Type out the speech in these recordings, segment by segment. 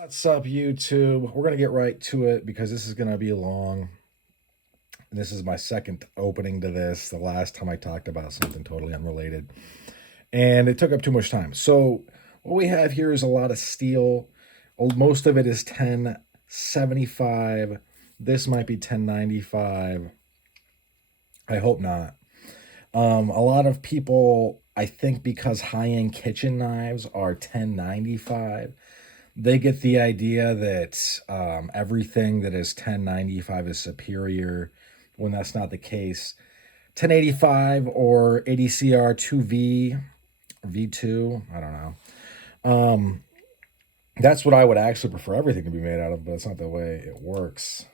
What's up, YouTube? We're going to get right to it because this is going to be long. This is my second opening to this. The last time I talked about something totally unrelated, and it took up too much time. So what we have here is a lot of steel. Most of it is 1075. This might be 1095. I hope not. A lot of people, I think because high-end kitchen knives are 1095, they get the idea that everything that is 1095 is superior when that's not the case. 1085 or ADCR 2V, V2, I don't know. That's what I would actually prefer everything to be made out of, but it's not the way it works.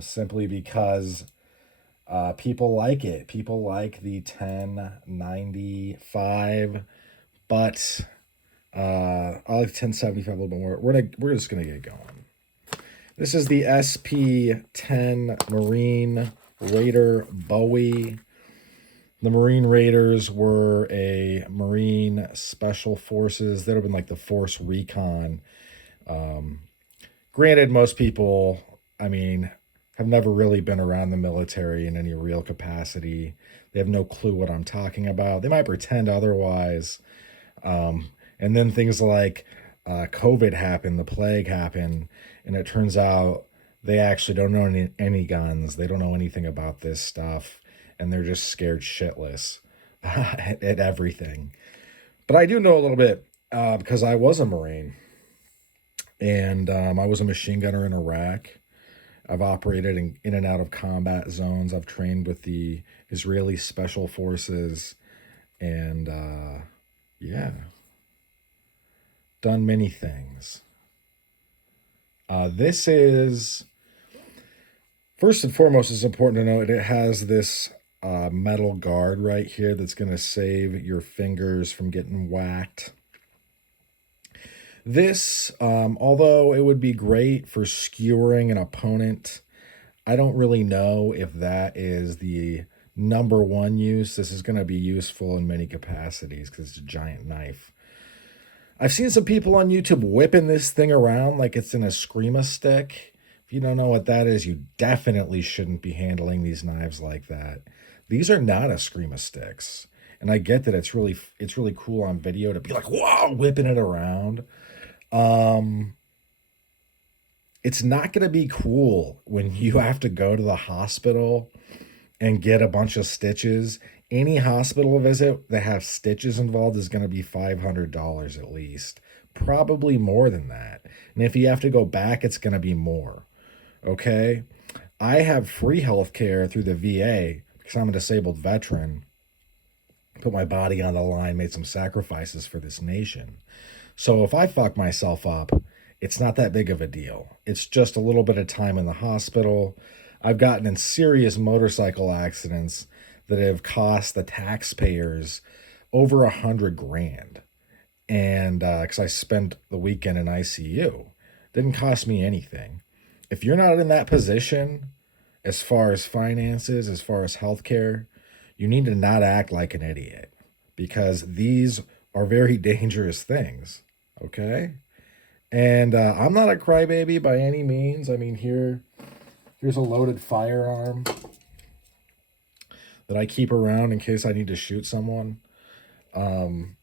Simply because people like it. People like the 1095, but I like 1075 a little bit more. We're just gonna get going. This is the SP10 Marine Raider Bowie. The Marine Raiders were a Marine Special Forces. That have been like the Force Recon. Granted, most people, I mean, have never really been around the military in any real capacity. They have no clue what I'm talking about. They might pretend otherwise. And then things like COVID happened, the plague happened, and it turns out they actually don't know any guns. They don't know anything about this stuff, and they're just scared shitless at everything. But I do know a little bit because I was a Marine, and I was a machine gunner in Iraq. I've operated in and out of combat zones. I've trained with the Israeli Special Forces, and yeah, done many things. This is, first and foremost, it's important to note it has this metal guard right here that's going to save your fingers from getting whacked. This, although it would be great for skewering an opponent, I don't really know if that is the number one use. This is going to be useful in many capacities because it's a giant knife. I've seen some people on YouTube whipping this thing around like it's an Eskrima stick. If you don't know what that is, you definitely shouldn't be handling these knives like that. These are not Eskrima sticks. And I get that it's really cool on video to be like, whoa, whipping it around. It's not going to be cool when you have to go to the hospital and get a bunch of stitches. Any hospital visit that has stitches involved is going to be $500 at least, probably more than that. And if you have to go back, it's going to be more. Okay? I have free health care through the VA because I'm a disabled veteran. Put my body on the line, made some sacrifices for this nation. So if I fuck myself up, it's not that big of a deal. It's just a little bit of time in the hospital. I've gotten in serious motorcycle accidents that have cost the taxpayers over $100,000. And because I spent the weekend in ICU, didn't cost me anything. If you're not in that position, as far as finances, as far as healthcare, you need to not act like an idiot because these are very dangerous things. Okay? And I'm not a crybaby by any means. I mean, here's a loaded firearm that I keep around in case I need to shoot someone. I'm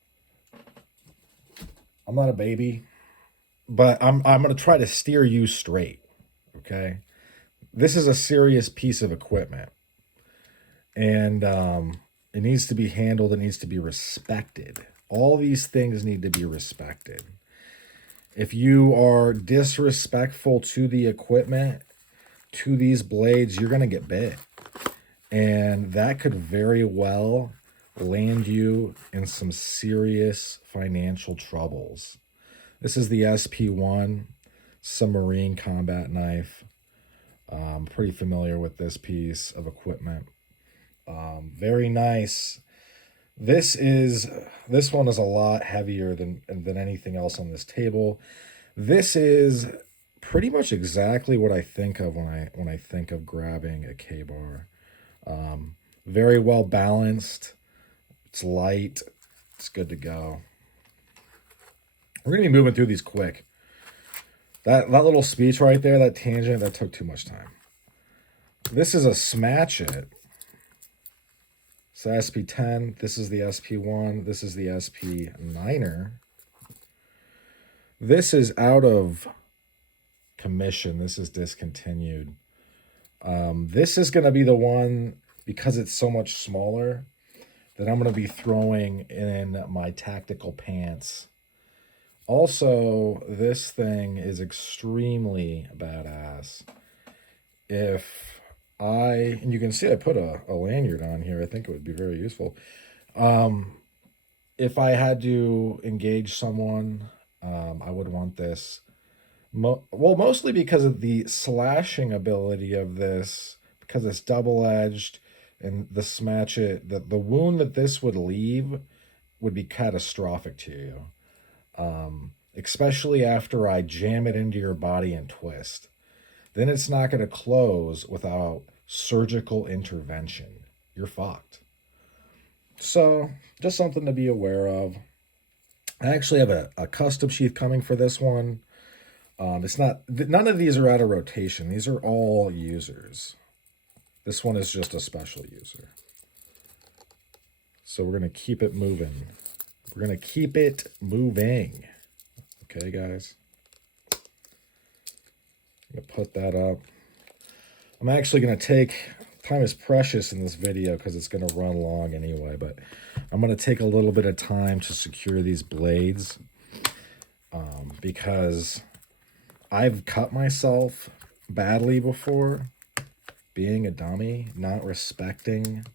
not a baby, but I'm going to try to steer you straight. Okay? This is a serious piece of equipment. And it needs to be handled, it needs to be respected. All these things need to be respected. If you are disrespectful to the equipment, to these blades, you're going to get bit. And that could very well land you in some serious financial troubles. This is the SP1 submarine combat knife. I'm pretty familiar with this piece of equipment. Very nice. This one is a lot heavier than anything else on this table. This is pretty much exactly what I think of when I think of grabbing a K-bar. Very well balanced. It's light. It's good to go. We're gonna be moving through these quick. That little speech right there, that tangent, that took too much time. This is a smatch it. So SP10, this is the SP1, this is the SP9er. This is out of commission. This is discontinued. This is going to be the one, because it's so much smaller, that I'm going to be throwing in my tactical pants. Also, this thing is extremely badass. And you can see I put a lanyard on here. I think it would be very useful. If I had to engage someone, I would want this. Mostly because of the slashing ability of this, because it's double-edged, and the smash it, the wound that this would leave would be catastrophic to you. Especially after I jam it into your body and twist. Then it's not going to close without surgical intervention. You're fucked. So, just something to be aware of. I actually have a custom sheath coming for this one. It's not, none of these are out of rotation. These are all users. This one is just a special user. So we're going to keep it moving. We're going to keep it moving. Okay, guys. I'm going to put that up. I'm actually going to take, time is precious in this video because it's going to run long anyway, but I'm going to take a little bit of time to secure these blades because I've cut myself badly before, being a dummy, not respecting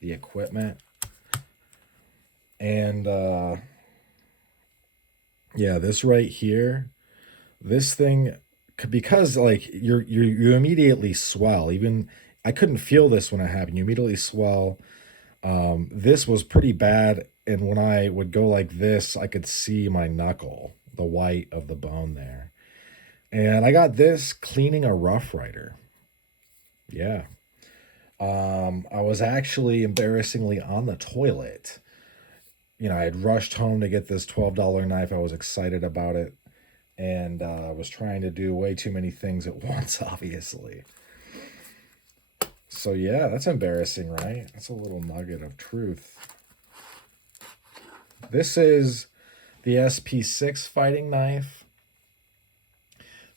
the equipment. And yeah, this right here, this thing, because like you immediately swell. Even I couldn't feel this when it happened. You immediately swell. This was pretty bad, and when I would go like this, I could see my knuckle, the white of the bone there. And I got this cleaning a Rough Rider. Yeah. I was actually embarrassingly on the toilet. You know, I had rushed home to get this $12 knife. I was excited about it. And I was trying to do way too many things at once, obviously. So yeah, that's embarrassing, right? That's a little nugget of truth. This is the SP6 fighting knife.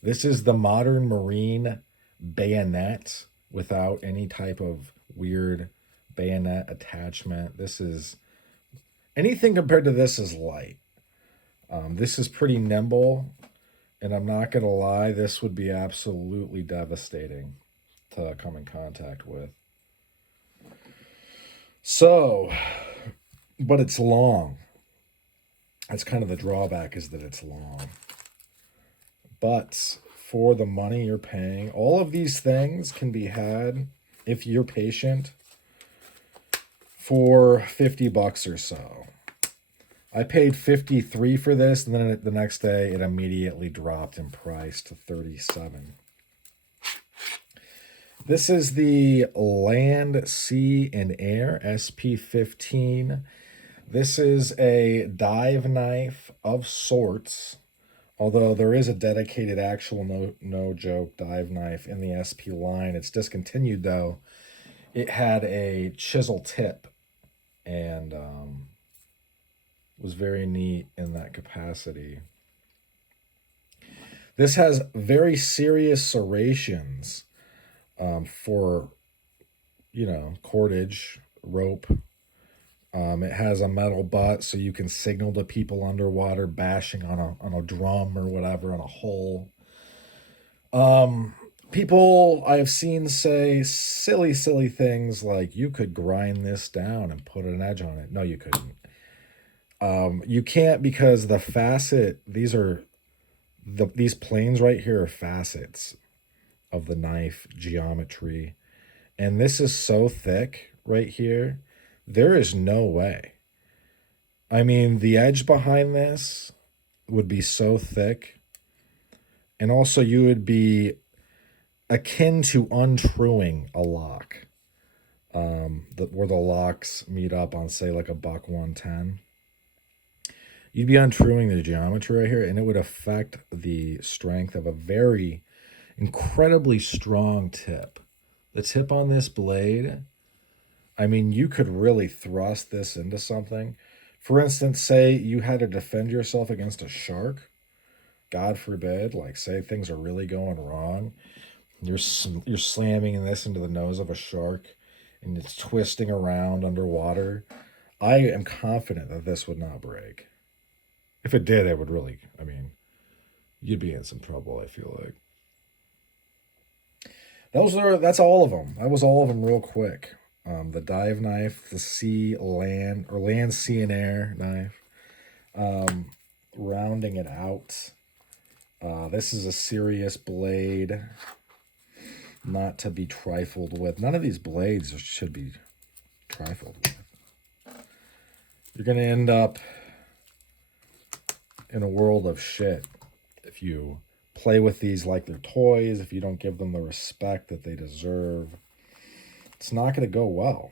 This is the modern Marine bayonet without any type of weird bayonet attachment. This is, anything compared to this is light. This is pretty nimble, and I'm not going to lie, this would be absolutely devastating to come in contact with. So, but it's long. That's kind of the drawback, is that it's long. But for the money you're paying, all of these things can be had, if you're patient, for $50 or so. I paid $53 for this, and then the next day it immediately dropped in price to $37. This is the Land, Sea, and Air SP15. This is a dive knife of sorts, although there is a dedicated actual no joke dive knife in the SP line. It's discontinued though. It had a chisel tip, and was very neat in that capacity. This has very serious serrations for, you know, cordage, rope. It has a metal butt so you can signal to people underwater, bashing on a drum or whatever, on a hole. People I've seen say silly things like, you could grind this down and put an edge on it. No, you couldn't. You can't, because the facet, these planes right here are facets of the knife geometry. And this is so thick right here, there is no way. I mean, the edge behind this would be so thick. And also you would be akin to untruing a lock. Where the locks meet up on, say, like a buck 110. you'd be untruing the geometry right here, and it would affect the strength of a very incredibly strong tip. The tip on this blade, I mean, you could really thrust this into something. For instance, say you had to defend yourself against a shark. God forbid, like say things are really going wrong. You're slamming this into the nose of a shark, and it's twisting around underwater. I am confident that this would not break. If it did, it would really. I mean, you'd be in some trouble. I feel like that's all of them. That was all of them real quick. The dive knife, the sea land or land sea and air knife. Rounding it out. This is a serious blade, not to be trifled with. None of these blades should be trifled with. You're going to end up in a world of shit if you play with these like they're toys, if you don't give them the respect that they deserve. It's not going to go well.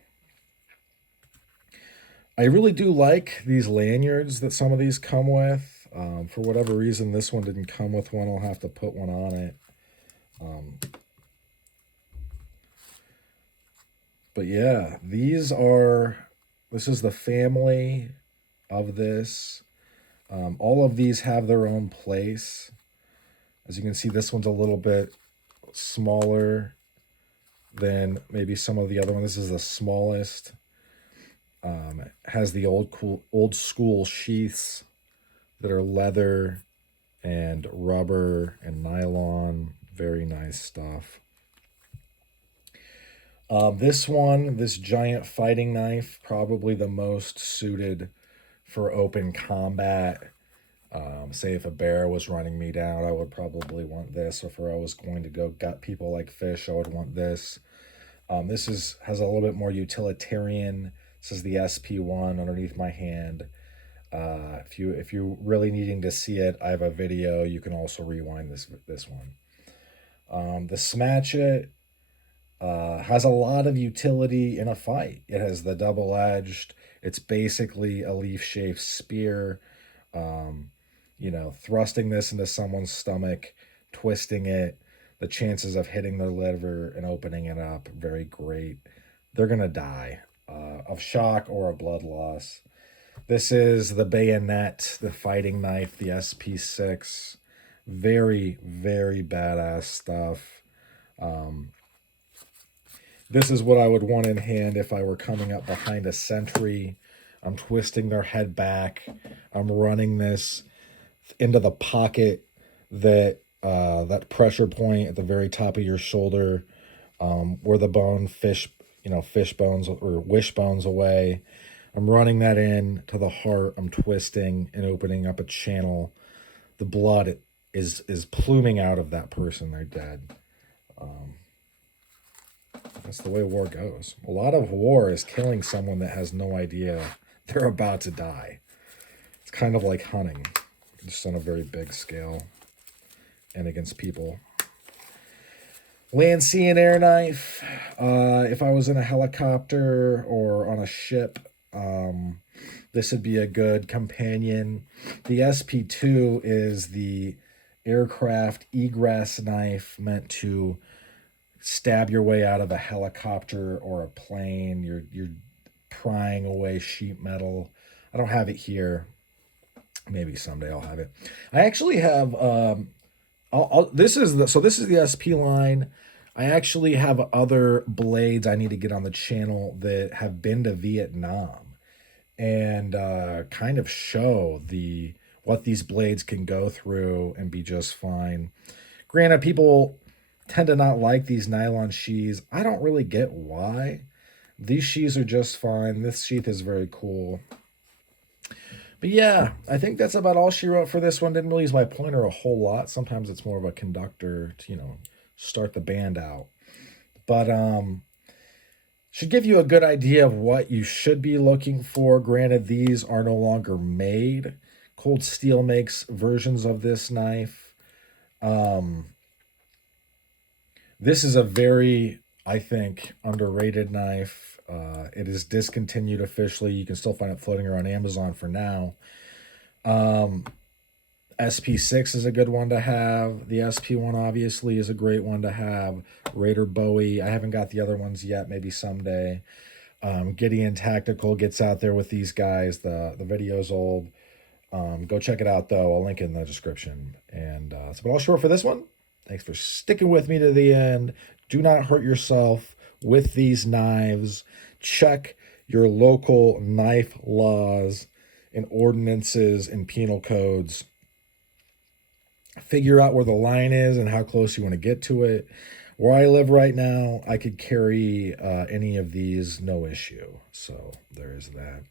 I really do like these lanyards that some of these come with. For whatever reason, this one didn't come with one. I'll have to put one on it. But yeah, this is the family of this. All of these have their own place. As you can see, this one's a little bit smaller than maybe some of the other ones. This is the smallest. It has the old school sheaths that are leather and rubber and nylon. Very nice stuff. This giant fighting knife, probably the most suited for open combat. Say if a bear was running me down, I would probably want this. If I was going to go gut people like fish, I would want this. This has a little bit more utilitarian. This is the SP1 underneath my hand. If you're really needing to see it, I have a video. You can also rewind this one. The Smatchet has a lot of utility in a fight. It has the double-edged. It's basically a leaf-shaped spear. Thrusting this into someone's stomach, twisting it, the chances of hitting their liver and opening it up, very great. They're going to die of shock or a blood loss. This is the bayonet, the fighting knife, the SP6. Very, very badass stuff. This is what I would want in hand if I were coming up behind a sentry. I'm twisting their head back. I'm running this into the pocket that pressure point at the very top of your shoulder, where the fish bones or wishbones away. I'm running that in to the heart. I'm twisting and opening up a channel. The blood is pluming out of that person. They're dead. That's the way war goes. A lot of war is killing someone that has no idea they're about to die. It's kind of like hunting, just on a very big scale and against people. Land, sea, and air knife. If I was in a helicopter or on a ship, this would be a good companion. The SP2 is the aircraft egress knife meant to stab your way out of a helicopter or a plane. You're prying away sheet metal. I don't have it here. Maybe someday I'll have it. I actually have. This is the SP line. I actually have other blades I need to get on the channel that have been to Vietnam and kind of show what these blades can go through and be just fine. Granted, people tend to not like these nylon sheaths. I don't really get why. These sheaths are just fine. This sheath is very cool. But yeah, I think that's about all she wrote for this one. Didn't really use my pointer a whole lot. Sometimes it's more of a conductor to, start the band out. But should give you a good idea of what you should be looking for. Granted, these are no longer made. Cold Steel makes versions of this knife. This is a very, I think, underrated knife. It is discontinued officially. You can still find it floating around Amazon for now. Um, SP6 is a good one to have. The SP1 obviously is a great one to have. Raider Bowie. I haven't got the other ones yet. Maybe someday. Gideon Tactical gets out there with these guys. The video's old. Go check it out though. I'll link it in the description. And that's about all short for this one. Thanks for sticking with me to the end. Do not hurt yourself with these knives. Check your local knife laws and ordinances and penal codes. Figure out where the line is and how close you want to get to it. Where I live right now, I could carry any of these, no issue. So there is that.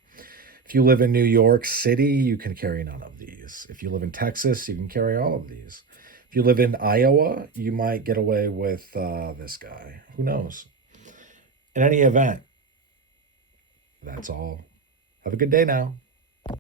If you live in New York City, you can carry none of these. If you live in Texas, you can carry all of these. If you live in Iowa, you might get away with this guy. Who knows? In any event, that's all. Have a good day now.